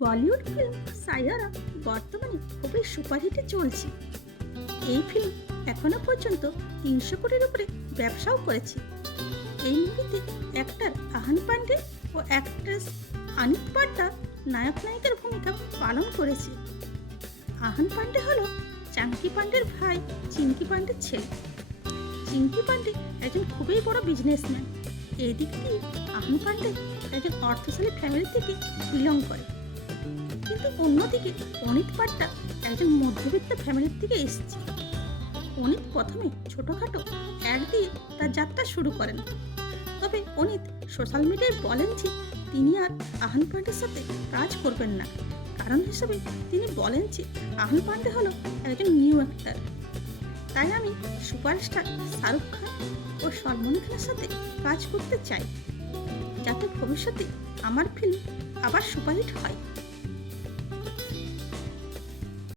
Bollywood film Saiyaara বর্তমানে খুবই সুপারহিটে চলছে। এই ফিল্ম এখনও পর্যন্ত তিনশো কোটির উপরে ব্যবসাও করেছে। এই মুভিতে অ্যাক্টর আহান পান্ডে ও অ্যাক্ট্রেস আনিত পাড্ডা নায়ক নায়িকার ভূমিকা পালন করেছে। আহান পান্ডে হলো চাঙ্কি পান্ডের ভাই চিঙ্কি পান্ডের ছেলে। চিঙ্কি পান্ডে একজন খুবই বড় বিজনেসম্যান এই দিক দিয়ে আহান পান্ডে একজন অর্থশালী ফ্যামিলি থেকে বিলং করে। কিন্তু অন্যদিকে অনিত পাট্টা একজন মধ্যবিত্ত ফ্যামিলির থেকে এসেছে। অনিত প্রথমে ছোটোখাটো অ্যাড দিয়ে তার যাত্রা শুরু করেন। তবে অনিত সোশ্যাল মিডিয়ায় বলেন যে তিনি আর আহান পান্ডের সাথে কাজ করবেন না। কারণ হিসেবে তিনি বলেন যে আহান পান্ডে হলো একজন নিউ অ্যাক্টার। তাই আমি সুপারস্টার শাহরুখ খান ও সলমন খানের সাথে কাজ করতে চাই। যাতে ভবিষ্যতে আমার ফিল্ম আবার সুপারহিট হয়।